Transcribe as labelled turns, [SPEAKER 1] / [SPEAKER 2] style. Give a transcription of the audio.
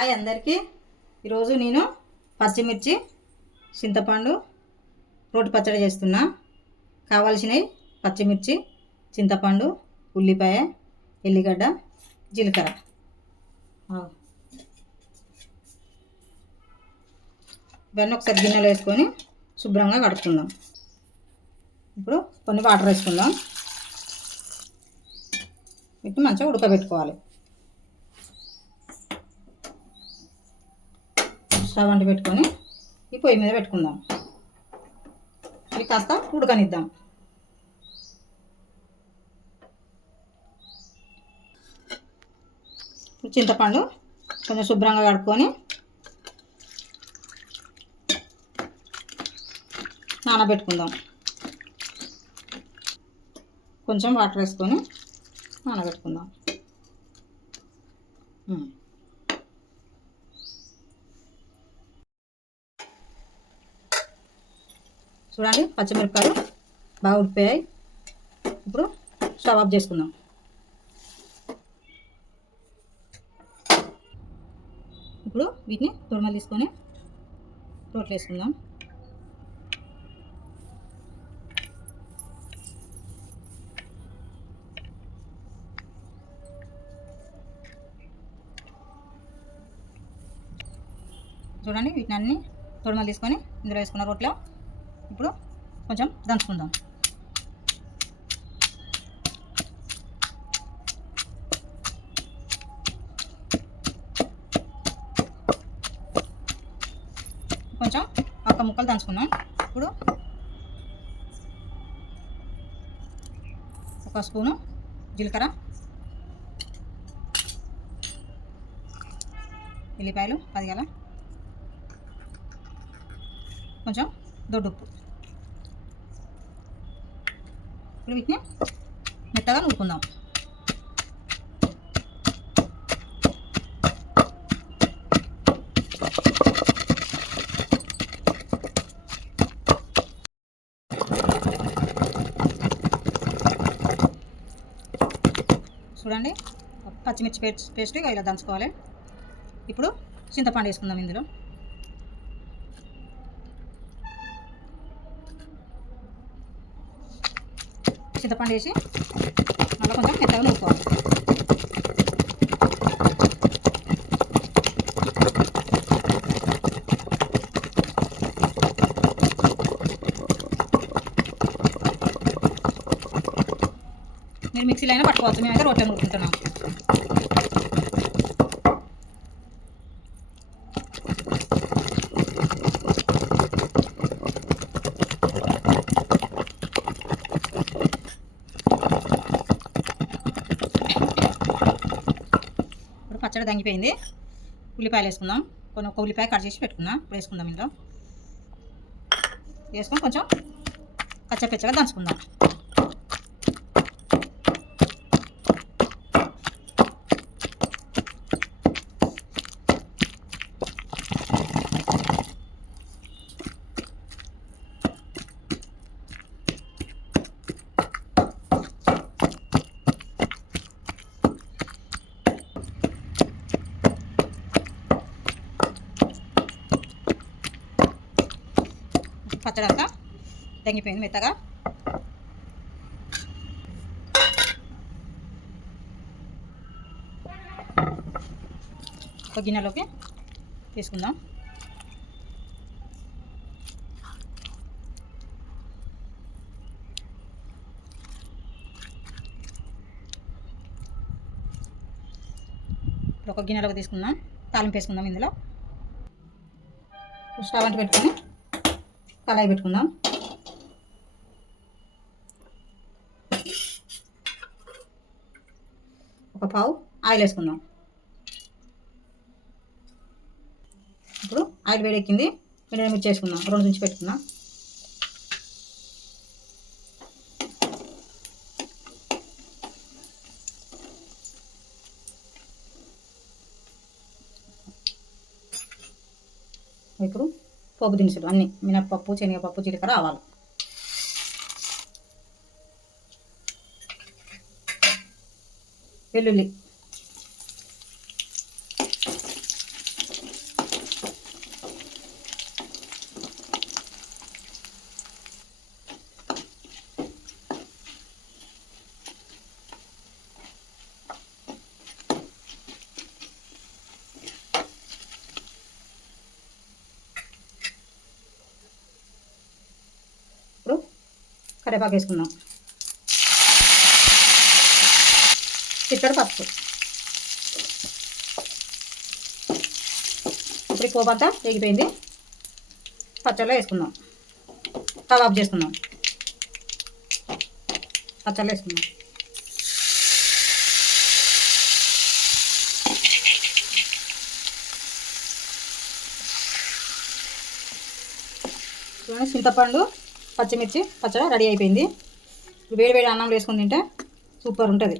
[SPEAKER 1] Hi అందరికీ. ఈరోజు నేను పచ్చిమిర్చి చింతపండు రోటి పచ్చడి చేస్తున్నా. కావాల్సినవి పచ్చిమిర్చి చింతపండు ఉల్లిపాయ ఎల్లిగడ్డ జీలకర్ర. వెన్న ఇవన్నీ ఒకసారి గిన్నెలో వేసుకొని శుభ్రంగా కడుక్కుందాం. ఇప్పుడు కొన్ని వాటర్ వేసుకుందాం. వీటిని మంచిగా ఉడకబెట్టుకోవాలి. స్టవ్ అంటి పెట్టుకొని ఈ పొయ్యి మీద పెట్టుకుందాం. ఇవి కాస్త ఉడకనిద్దాం. చింతపండు కొంచెం శుభ్రంగా కడుక్కొని నానబెట్టుకుందాం. కొంచెం వాటర్ వేసుకొని నానబెట్టుకుందాం. చూడండి పచ్చిమిరపకాయలు బాగా ఉడిపోయాయి ఇప్పుడు స్టవ్ ఆఫ్ చేసుకుందాం. ఇప్పుడు వీటిని తొడమలు తీసుకొని రోట్లు వేసుకుందాం. చూడండి వీటిని అన్ని తొడమలు తీసుకొని ఇందులో వేసుకున్న రోట్లో ఇప్పుడు కొంచెం దంచుకుందాం. కొంచెం ఒక్క ముక్కలు దంచుకుందాం. ఇప్పుడు ఒక స్పూను జీలకర్ర ఎల్లిపాయలు పదిగల కొంచెం దొడ్డుప్పు. ఇప్పుడు వీటిని మెత్తగా నూరుకుందాం. చూడండి పచ్చిమిర్చి పేస్ట్ పేస్ట్ ఇలా దంచుకోవాలి. ఇప్పుడు చింతపండు వేసుకుందాం ఇందులో. చింతపండు వేసి మళ్ళీ కొంచెం మెత్తగా నూరుకోవాలి. మీరు మిక్సీలో అయినా పట్టుకోవచ్చు. మేమైతే రోట్లో నూరుకుంటున్నాం ఇప్పుడు పచ్చడి దంగిపోయింది. ఉల్లిపాయలు వేసుకుందాం. కొన్ని ఒక ఉల్లిపాయ కట్ చేసి పెట్టుకుందాం ఇప్పుడు వేసుకుందాం ఇందులో. వేసుకొని కొంచెం కచ్చపెచ్చగా దంచుకుందాం. పచ్చడి అంతా తెంగిపోయింది మెత్తగా. ఒక గిన్నెలోకి తీసుకుందాం. ఇప్పుడు ఒక గిన్నెలోకి తీసుకుందాం. తాలింపు వేసుకుందాం ఇందులో. స్టవ్ అంటు పెట్టుకొని కళాయి పెట్టుకుందాం. ఒక పావు ఆయిల్ వేసుకుందాం. ఇప్పుడు ఆయిల్ వేడెక్కింది. మిరప మిర్చి వేసుకుందాం రెండు నుంచి పెట్టుకుందాం. ఇప్పుడు పోపు దినుసులు అన్నీ మినప్పప్పు శనగపప్పు జీలకర్ర ఆవాలు. వెల్లుల్లి. కరివేపాకు వేసుకుందాం చిట్టడు పసుపు. ఇప్పుడు పోపంతా వేగిపోయింది. పచ్చళ్ళలో వేసుకుందాం. కబాబ్ చేసుకుందాం. పచ్చళ్ళు వేసుకుందాం. చూడండి చింతపండు పచ్చిమిర్చి పచ్చడి రెడీ అయిపోయింది. వేడి వేడి అన్నం వేసుకొని తింటే సూపర్ ఉంటుంది.